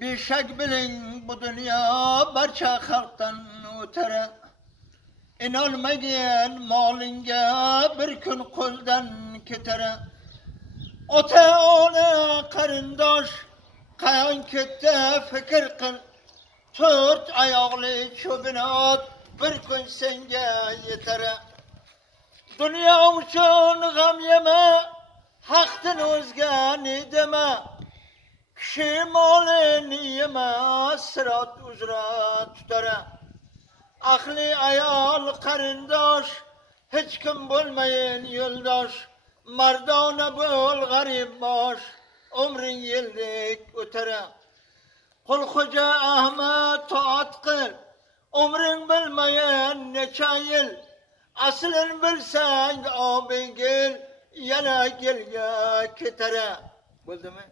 Bir şek bilin bu dünya barcha halktan o'tara. İnanmagan molinga bir kun qo'ldan ketara. Ota ona qarindosh qayon ketdi fikr qil. To'rt oyoqli cho'binot bir kun senga yetara. Dünya uchun g'am yema, haqdan o'zga ne dema. Kishi molini yema, sirat uzra tutara. Aqli ayol qarindosh, hech kim bo'lmayin yo'ldosh. Mardona bo'l g'arib bosh, umring yeldek o'tara. Qul xo'ja Ahmad toat qil, umring bilmayin necha yil. Aslin bilsang obingil, yana gelga ketara. Bo'ldimi?